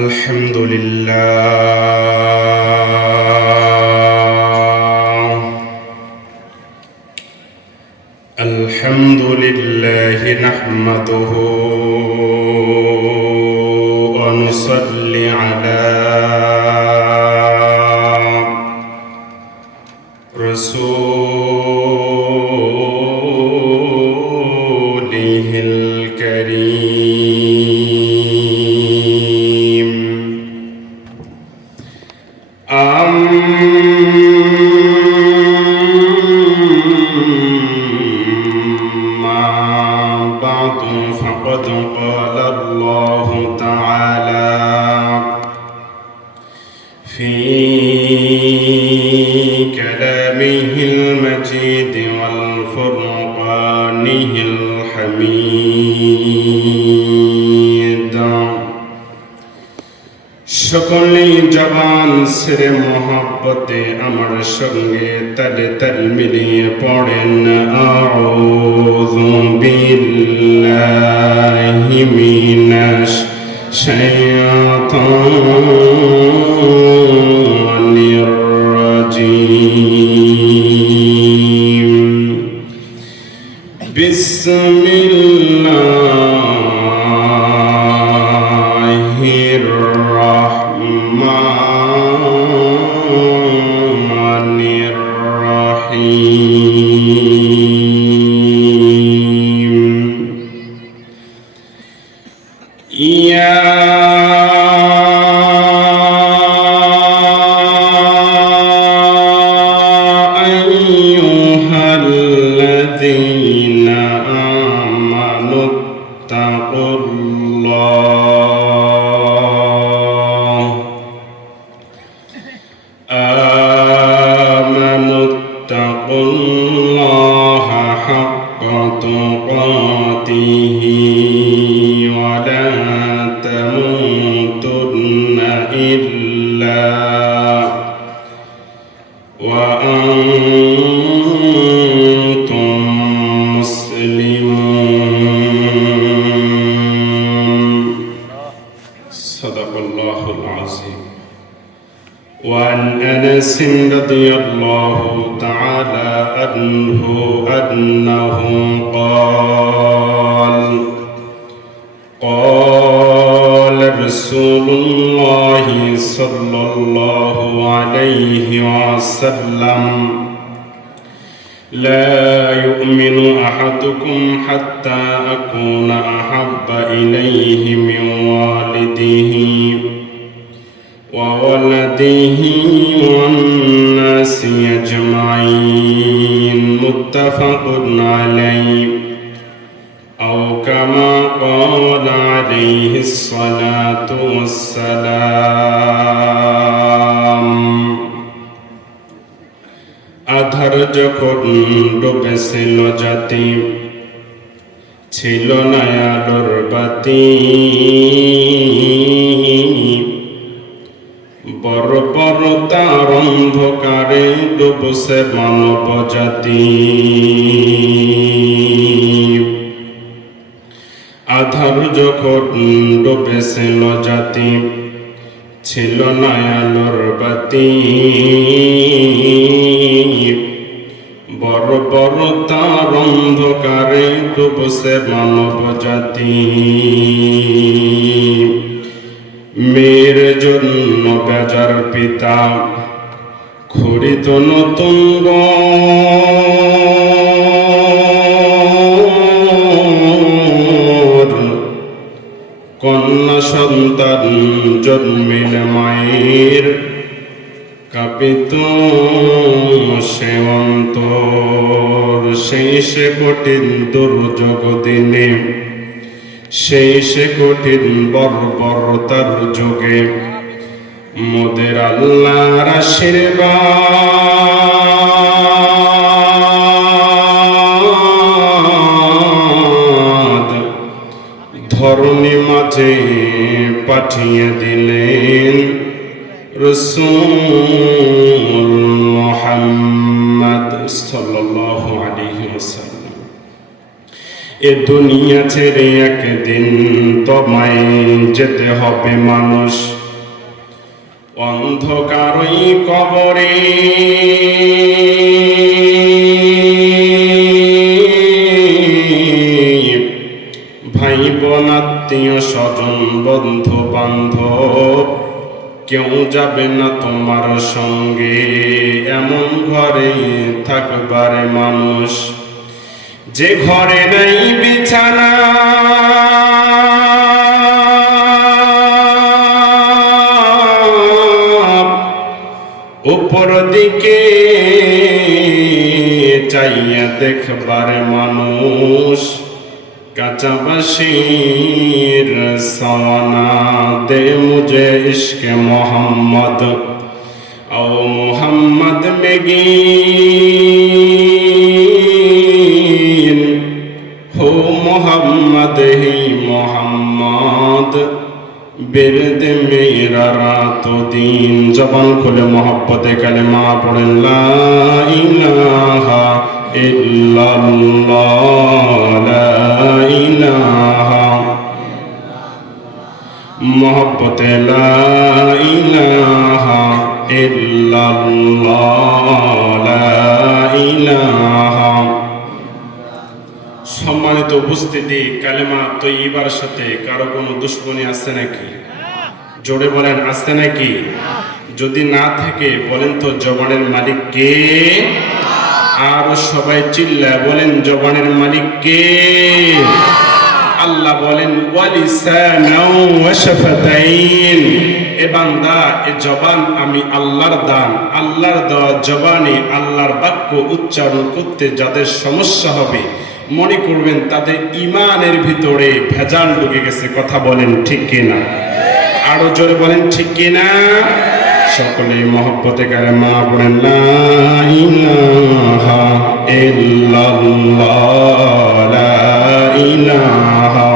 الحمد لله نحمده ونصلي على رسوله الكريم بعد فقد قال الله تعالى في كلامه المجيد والفرقانه الحميد সকলেই জবান ছেড়ে মোহাব্বতে আমার সঙ্গে তালে তাল মিলিয়ে পড়েন আউযু বিল্লাহি মিনাশ শাইতানির রাজীম বিসমিল্লাহির রহমানির রহিম ইয়া আইয়ুহাল্লাযীনা আমানুত্তাকুল্লাহা হাক্কা তুকাতিহি ওয়া লা তামুতুন্না ইল্লা ওয়া আনতুম মুসলিমুন সাদাকাল্লাহুল আযীম وعن أنس رضي الله تعالى عنه أنه قال رسول الله صلى الله عليه وسلم لا يؤمن أحدكم حتى أكون أحب إليه من والده وولده والناس أجمعين متفق عليه أو كما قال عليه الصلاة والسلام আধার যখন ডুবেছিল জাতি ছিল না আলোর বাতি বড় বড় তার অন্ধকারে ডুবছে মানব জাতি আধার যখন ডুবেছিল জাতি ছিল না আলোর বাতি বড় বড় তার অন্ধকারে ডুবছে মানব জাতি মেয়ের জন্য বেজার পিতা খড়িত নতুন কন্যা সন্তান জন্মিলে মায়ের কাঁপিত সে অন্তর সেই সে কঠিন দুর্যোগ দিনে সেই সে কঠিন বর্বরতার যুগে মোদের আল্লাহর আশীর্বাদ ধরণী মাঝে পাঠিয়ে দিলেন রাসূল মুহাম্মদ সাল্লাল্লাহু আলাইহি ওয়াসাল্লাম এ দুনিয়া ছেড়ে একদিন তোমায় যেতে হবে মানুষ, অন্ধকারই কবরে ভাই বোন আত্মীয় স্বজন বন্ধু বান্ধব কেউ যাবে না তোমার সঙ্গে, এমন ঘরে থাকবারে মানুষ যে ঘরে নাই বিছানা, উপর দিকে চাইয়া দেখবারে মানুষ কাঁচা বাঁশির সওয়ানা দে মুঝে ইশকে মোহাম্মদ ও মোহাম্মদ মেগিন हो मोहम्मद ही मोहम्मद बिरद मेरा रातो दिन। जबान खुले मोहब्बत कलिमा पढ़ें ला इलाहा इल्लल्लाह ला इलाहा मोहब्बत ला इलाहा इल्लल्लाह ला इलाहा। সম্মানিত উপস্থিতি, কালেমা তৈয়বার সাথে কারো কোনো দুশ্মনী আছে নাকি? জোরে বলেন, আছে নাকি? যদি না থাকে বলেন তো জবানের মালিক কে? আর সবাই চিল্লায় বলেন জবানের মালিক কে? আল্লাহ বলেন ওয়ালিসানাও ওয়া শাফাতাইন, এ বান্দা এ জবান আমি আল্লাহর দান, আল্লাহর দেওয়া জবানে আল্লাহর বাক্য উচ্চারণ করতে যাদের সমস্যা হবে মনে করবেন তাদের ইমানের ভিতরে ভেজাল ঢুকে গেছে। কথা বলেন ঠিক কিনা? আরো জোরে বলেন ঠিক কিনা? সকলে মহব্বতে কালেমা পড়েন লা ইলাহা ইল্লাল্লাহ লা ইলাহা।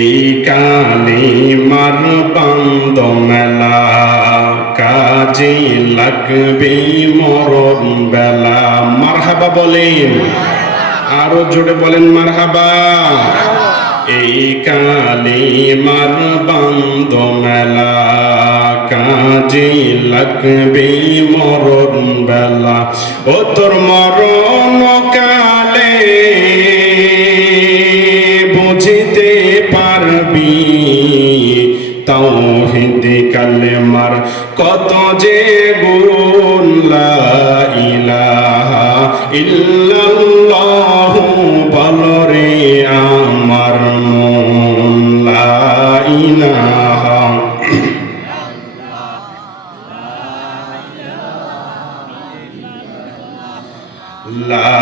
এই কালিমার বান্দ মেলা কাজে লাগবে মরণ বেলা। মারহাবা বলেন, আরো জোরে বলেন মারহাবা। এই কালিমার বান্দ মেলা কাজে লাগবে মরণ বেলা। ও তোর মরণ কালে বুঝিতে পারবি তাওহীদ কালেমার কত যে গুণ। লা ইলাহা ইল্লাল্লাহু বলরে আমার মন। লা ইলাহা লা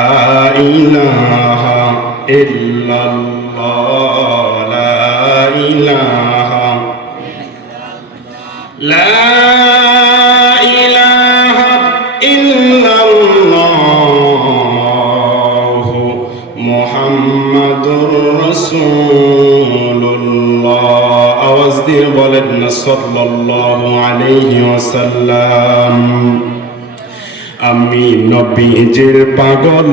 ইলাহা ইল্লাল্লাহ লা ইলাহা লা ইলাহা ইল্লাল্লাহ মুহাম্মাদুর রাসূলুল্লাহ। আওয়াজ দিয়ে বলেন না সাল্লাল্লাহু আলাইহি ওয়াসাল্লাম। আমি নবীজির পাগল,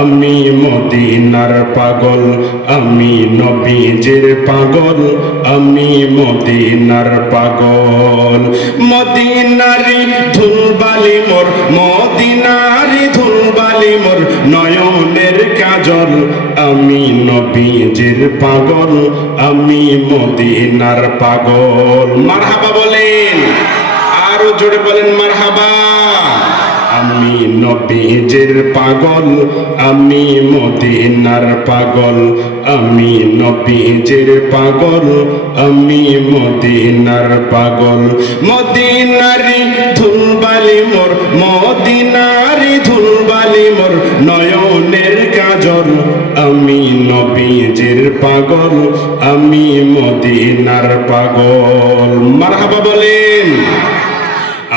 আমি মদিনার পাগল, আমি নবীজির পাগল, আমি মদিনার পাগল। মদিনারি ধুলবালি মোর, মদিনারি ধুলবালি মোর নয়নের কাজল। আমি নবীজির পাগল, আমি মদিনার পাগল। মারহাবা বলেন, আরো জোরে বলেন মারহাবা। আমি নবীজির পাগল, আমি মদিনার পাগল, আমি নবীজির পাগল, আমি মদিনার পাগল। মদিনারি ধুলবালি মোর, মদিনারি ধুলবালি মোর নয়নের কাজল। আমি নবীজির পাগল, আমি মদিনার পাগল। মারহাবা বলেন।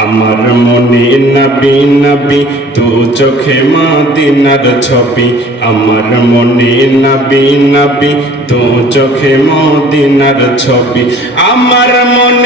আমার মনে নবী নবী দু চোখে মদিনার ছবি। আমার মনে নবী নবী দু চোখে মদিনার ছবি। আমার মনে